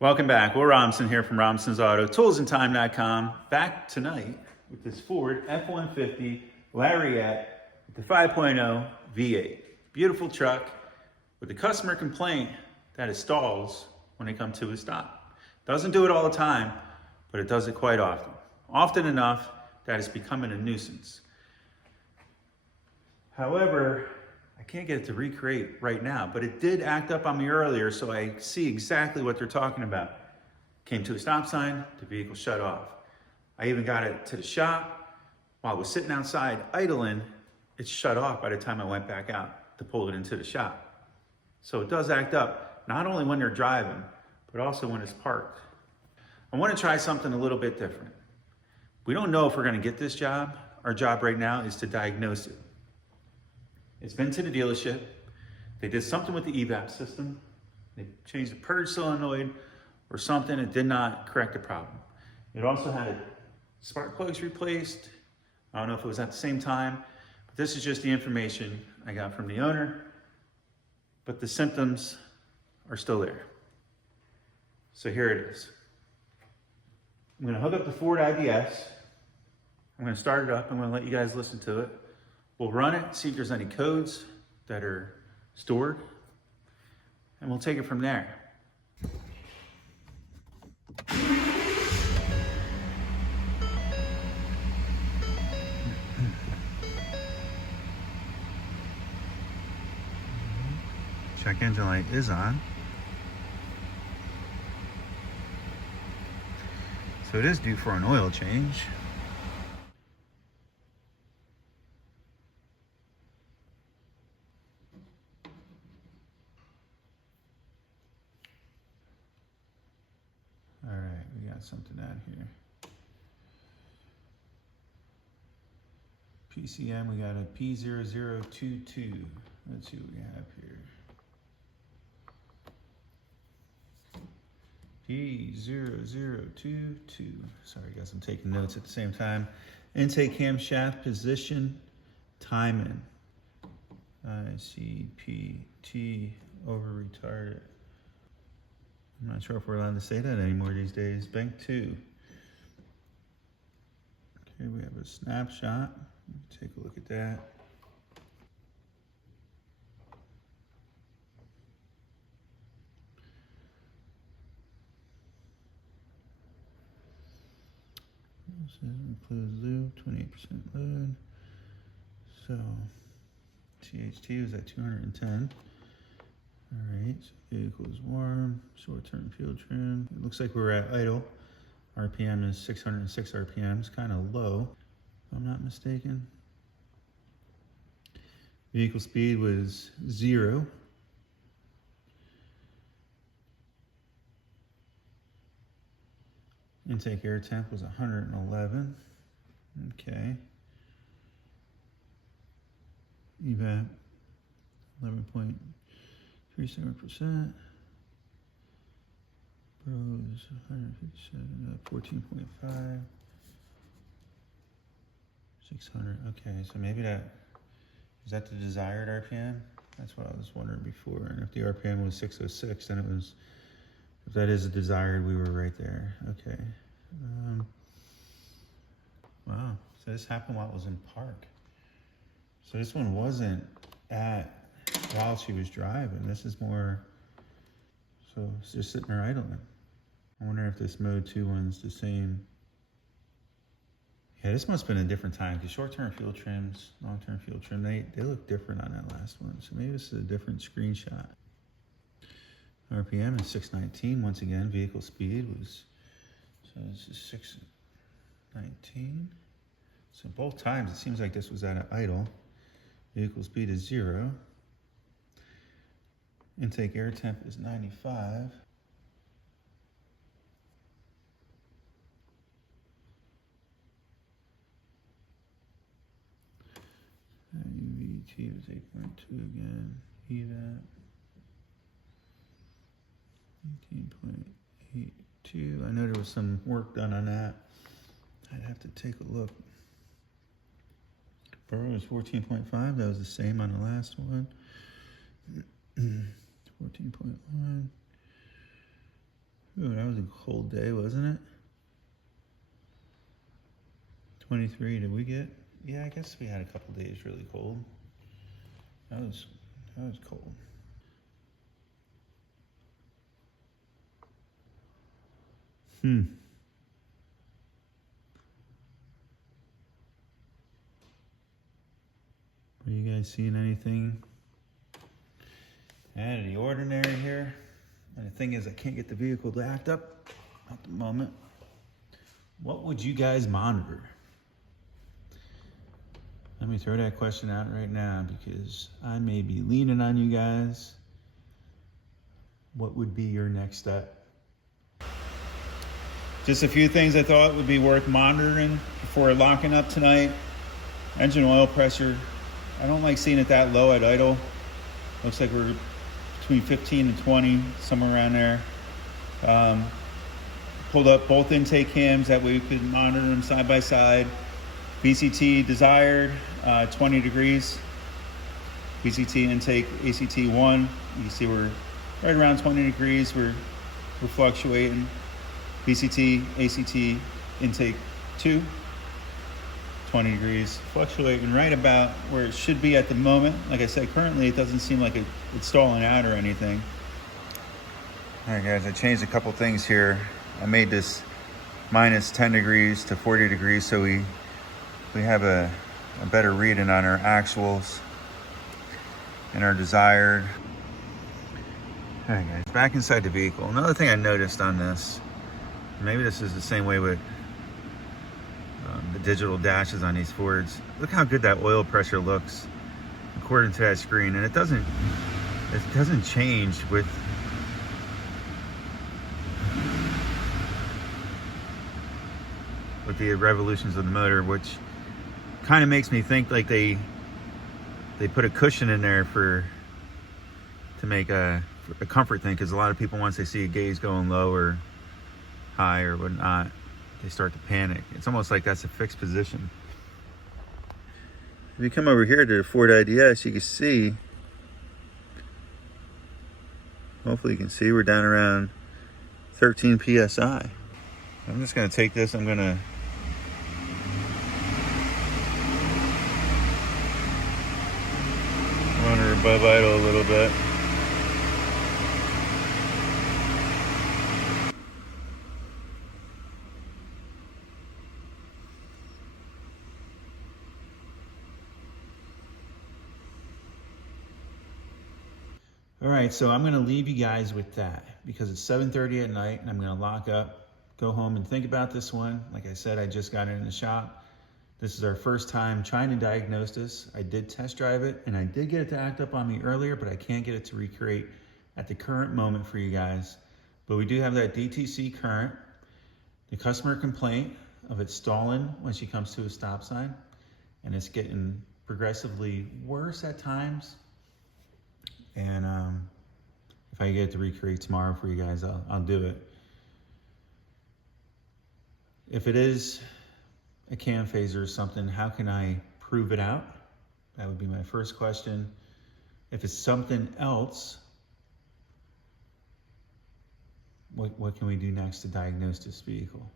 Welcome back. Will Robinson here from Robinson's Auto, toolsandtime.com. Back tonight with this Ford F-150 Lariat with the 5.0 V8. Beautiful truck with the customer complaint that it stalls when it comes to a stop. Doesn't do it all the time, but it does it quite often. Often enough that it's becoming a nuisance. However, I can't get it to recreate right now, but it did act up on me earlier, so I see exactly what they're talking about. Came to a stop sign, the vehicle shut off. I even got it to the shop. While it was sitting outside idling, it shut off by the time I went back out to pull it into the shop. So it does act up, not only when they're driving, but also when it's parked. I want to try something a little bit different. We don't know if we're going to get this job. Our job right now is to diagnose it. It's been to the dealership. They did something with the evap system. They changed the purge solenoid or something. It did not correct the problem. It also had spark plugs replaced. I don't know if it was at the same time, but this is just the information I got from the owner. But the symptoms are still there. So here it is. I'm gonna hook up the Ford IDS. I'm gonna start it up. I'm gonna let you guys listen to it. We'll run it, see if there's any codes that are stored, and we'll take it from there. Check engine light is on. So it is due for an oil change. All right, we got something out here. PCM, we got a P0022. Let's see what we have here. P0022. Sorry guys, I'm taking notes at the same time. Intake camshaft position, timing. ICPT, over retarded. I'm not sure if we're allowed to say that anymore these days. Bank 2. Okay, we have a snapshot. Take a look at that. This includes lube, 28% load. So THT is at 210. All right, so vehicle is warm, short-term fuel trim. It looks like we're at idle. RPM is 606 RPM, it's kind of low, if I'm not mistaken. Vehicle speed was 0. Intake air temp was 111. Okay. Evap 11.37%. Bro is 157, 14.5. 600. Okay, so maybe that is that the desired RPM? That's what I was wondering before. And if the RPM was 606, then it was. If that is a desired, we were right there. Okay. Wow. So this happened while it was in park. So this one wasn't at while she was driving. This is more. So it's just sitting there idling. I wonder if this mode 2 one's the same. Yeah, this must have been a different time because short-term fuel trims, long-term fuel trim, they look different on that last one. So maybe this is a different screenshot. RPM is 619. Once again, vehicle speed was, so this is 619. So both times it seems like this was at an idle. Vehicle speed is 0. Intake air temp is 95. UVT was 8.2 again. Evap 18.82. I know there was some work done on that. I'd have to take a look. Burrow is 14.5. That was the same on the last one. 14.1. Ooh, that was a cold day, wasn't it? 23, did we get? Yeah, I guess we had a couple days really cold. That was cold. Are you guys seeing anything out of the ordinary here? And the thing is, I can't get the vehicle to act up at the moment. What would you guys monitor? Let me throw that question out right now because I may be leaning on you guys. What would be your next step? Just a few things I thought would be worth monitoring before locking up tonight. Engine oil pressure. I don't like seeing it that low at idle. Looks like we're between 15 and 20, somewhere around there. Pulled up both intake cams, that way we could monitor them side by side. VCT desired, 20 degrees. VCT intake, ACT 1. You can see we're right around 20 degrees. We're fluctuating. VCT, ACT intake 2. 20 degrees, fluctuating right about where it should be at the moment. Like I said, currently it doesn't seem like it's stalling out or anything. All right guys, I changed a couple things here. I made this minus 10 degrees to 40 degrees so we have a better reading on our actuals and our desired. All right guys, back inside the vehicle. Another thing I noticed on this, maybe this is the same way with the digital dashes on these Fords. Look how good that oil pressure looks according to that screen, and it doesn't change with the revolutions of the motor, which kind of makes me think like they put a cushion in there to make a comfort thing, because a lot of people, once they see a gauge going low or high or whatnot, they start to panic. It's almost like that's a fixed position. If you come over here to the Ford IDS, you can see, hopefully you can see, we're down around 13 PSI. I'm just gonna take this, I'm gonna run her above idle a little bit. All right, so I'm gonna leave you guys with that because it's 7:30 at night and I'm gonna lock up, go home and think about this one. Like I said, I just got it in the shop. This is our first time trying to diagnose this. I did test drive it and I did get it to act up on me earlier, but I can't get it to recreate at the current moment for you guys. But we do have that DTC current, the customer complaint of it stalling when she comes to a stop sign, and it's getting progressively worse at times. And if I get it to recreate tomorrow for you guys, I'll do it. If it is a cam phaser or something, how can I prove it out? That would be my first question. If it's something else, what can we do next to diagnose this vehicle?